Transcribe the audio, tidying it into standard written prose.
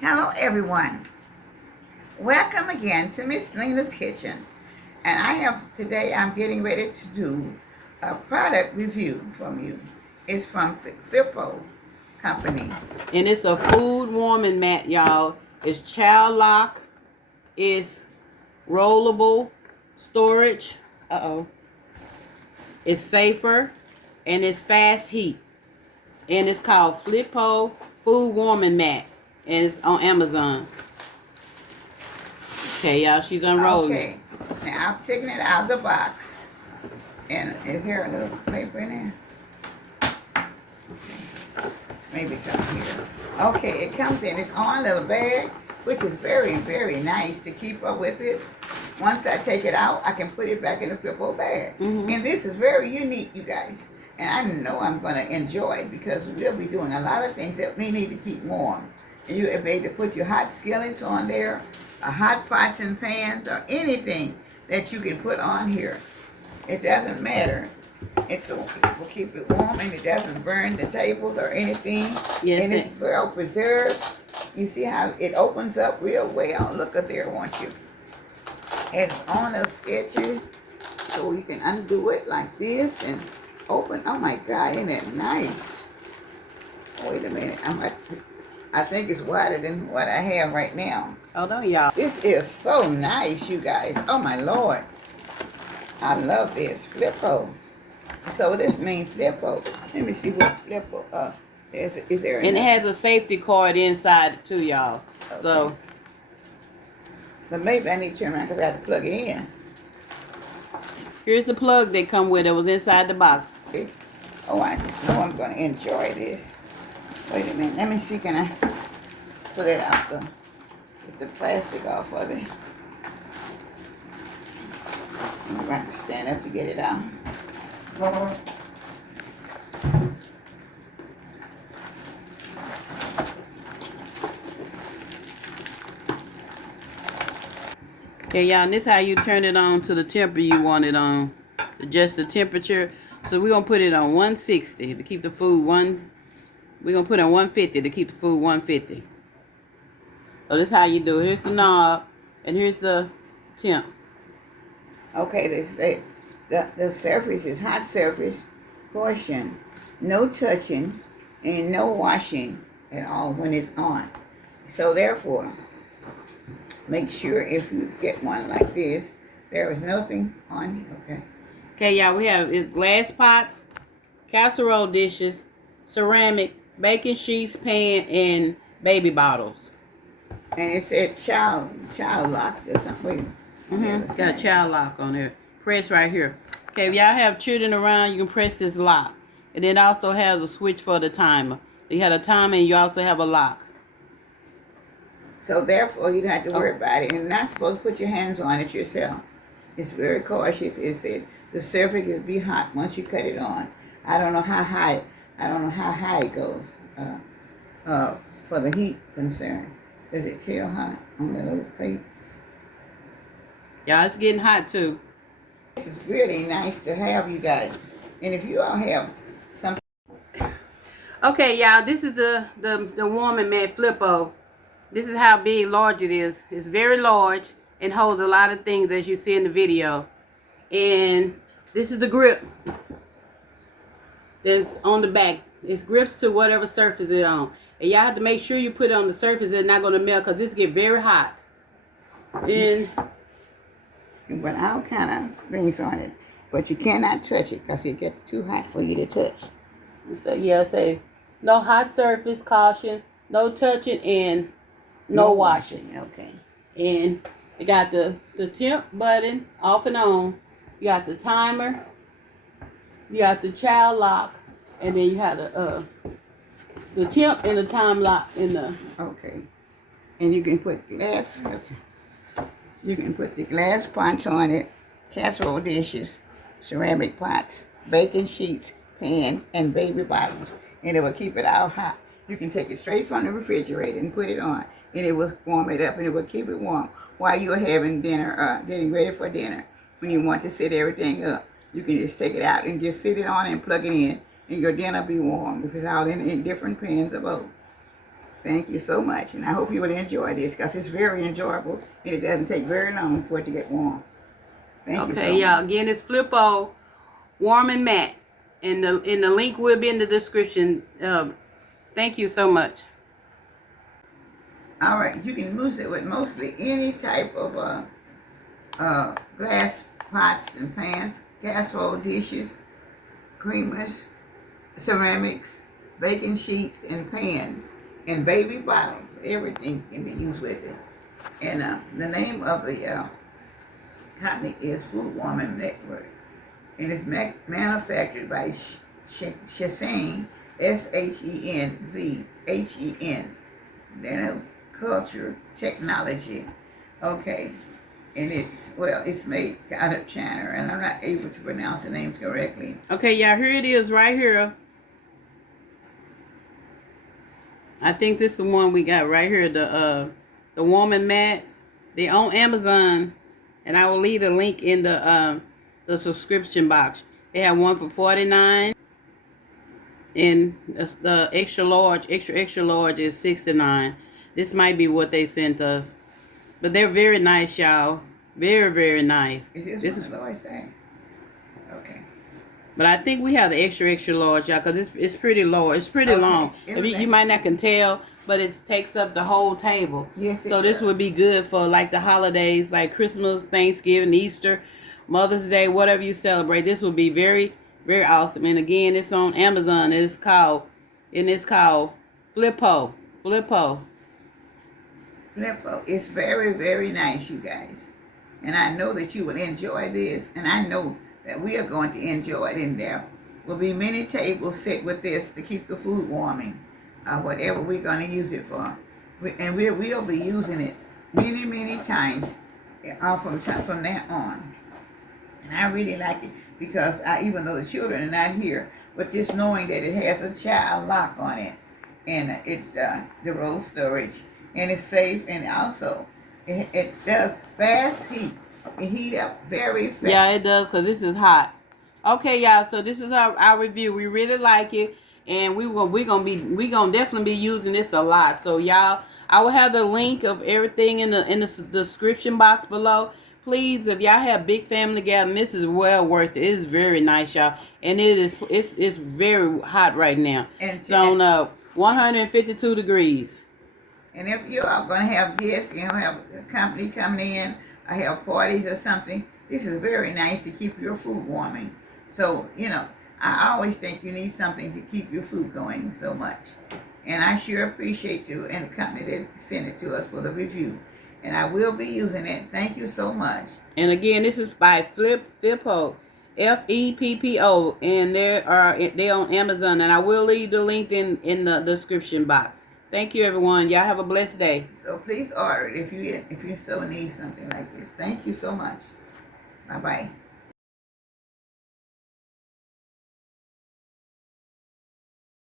Hello everyone. Welcome again to Miss Lena's Kitchen. And I'm getting ready to do a product review from you. It's from FEPPO company. And it's a food warming mat, y'all. It's child lock. It's rollable storage. It's safer. And it's fast heat. And it's called Feppo Food Warming Mat. And it's on Amazon. Okay, y'all, she's unrolling it. Okay. Now I'm taking it out of the box. And is there a little paper in there? Okay. Maybe some here. Okay, it comes in its own little bag, which is very, very nice to keep up with it. Once I take it out, I can put it back in the FEPPO bag. And this is very unique, you guys. And I know I'm going to enjoy it because we'll be doing a lot of things that we need to keep warm. And you'll be able to put your hot skillets on there, hot pots and pans, or anything that you can put on here. It doesn't matter. It will keep it warm and it doesn't burn the tables or anything. Yes, and it's well preserved. You see how it opens up real well. Look at there, won't you? It's on the sketches, so you can undo it like this and open. Oh my God, isn't that nice? Wait a minute. I think it's wider than what I have right now. Hold on, y'all. This is so nice, you guys. Oh my Lord. I love this. FEPPO. So this means FEPPO. Let me see what FEPPO is there. And it has a safety cord inside too, y'all. Okay. So. But maybe I need to turn around because I have to plug it in. Here's the plug they come with. It was inside the box. Okay. Oh, I just know I'm going to enjoy this. Wait a minute. Let me see. Can I put it out with the plastic off of it? I'm going to have to stand up to get it out. Okay, y'all, and this is how you turn it on to the temperature you want it on. Adjust the temperature. So we're going to put it on 160 to keep the food we're going to put it on 150 to keep the food 150. So this is how you do it. Here's the knob, and here's the temp. Okay, they say the surface is hot surface portion. No touching and no washing at all when it's on. So therefore, make sure if you get one like this, there is nothing on it. Okay. Okay, y'all, we have glass pots, casserole dishes, ceramic, baking sheets, pan, and baby bottles. And it said child lock or something. It's got a child lock on there. Press right here. Okay, if y'all have children around, you can press this lock. And it also has a switch for the timer. You have a timer and you also have a lock. So therefore, you don't have to worry about it. And you're not supposed to put your hands on it yourself. It's very cautious. It said the surface will be hot once you cut it on. I don't know how high it goes for the heat concern. Does it tell hot on the little plate? Yeah, it's getting hot too. This is really nice to have, you guys. And if you all have some. Okay, y'all, this is the warming mat FEPPO. This is how big, large it is. It's very large and holds a lot of things as you see in the video. And this is the grip that's on the back. It grips to whatever surface it's on. And y'all have to make sure you put it on the surface. It's not going to melt because this get very hot. And But all kind of things on it. But you cannot touch it because it gets too hot for you to touch. so yeah, say no hot surface, caution, no touching, and no washing. Okay. And you got the temp button off and on. You got the timer. You got the child lock, and then you have the temp and the time lock in the. Okay. And you can put glass. You can put the glass pots on it, casserole dishes, ceramic pots, baking sheets, pans, and baby bottles, and it will keep it all hot. You can take it straight from the refrigerator and put it on, and it will warm it up, and it will keep it warm while you're having dinner, getting ready for dinner. When you want to set everything up, you can just take it out and just sit it on and plug it in, and your dinner will be warm if it's all in different pans or both. Thank you so much. And I hope you will enjoy this because it's very enjoyable and it doesn't take very long for it to get warm. Thank you so Okay, y'all. much. Again, it's Feppo Warmer Mat. And the link will be in the description. Thank you so much. All right, you can use it with mostly any type of glass pots and pans, casserole dishes, creamers, ceramics, baking sheets, and pans, and baby bottles. Everything can be used with it. And the name of the company is Food Warming Network, and it's manufactured by Shenzhen, SHENZHEN. Culture Technology. Okay. And it's made out of China, and I'm not able to pronounce the names correctly. Okay, y'all, here it is right here. I think this is the one we got right here, the warming mats. They on Amazon, and I will leave the link in the subscription box. They have one for $49, and the extra large is $69. This might be what they sent us, but they're very nice, y'all. Very, very nice. Is this one the Lord say? Okay. But I think we have the extra large, y'all, because it's pretty low. It's pretty long. You might not can tell, but it takes up the whole table. Yes, so this would be good for like the holidays, like Christmas, Thanksgiving, Easter, Mother's Day, whatever you celebrate. This would be very, very awesome. And again, it's on Amazon. It's called Feppo. Feppo. It's very, very nice, you guys. And I know that you will enjoy this, and I know that we are going to enjoy it, and there will be many tables set with this to keep the food warming, whatever we're going to use it for. And we will be using it many, many times from now on. And I really like it because even though the children are not here, but just knowing that it has a child lock on it, and the roll storage, and it's safe, and also it does fast heat. It heat up very fast. Yeah, it does, because this is hot. Okay, y'all, so this is our review. We really like it, and we gonna definitely be using this a lot. So y'all, I will have the link of everything in the description box below. Please, if y'all have big family gathering, this is well worth it. It is very nice, y'all, and it's very hot right now. And it's on 152 degrees. And if you are going to have guests, have a company coming in, or have parties or something, this is very nice to keep your food warming. So, I always think you need something to keep your food going so much. And I sure appreciate you and the company that sent it to us for the review. And I will be using it. Thank you so much. And again, this is by Feppo, Feppo, and they're on Amazon. And I will leave the link in the description box. Thank you, everyone. Y'all have a blessed day. So please order it if you so need something like this. Thank you so much. Bye-bye.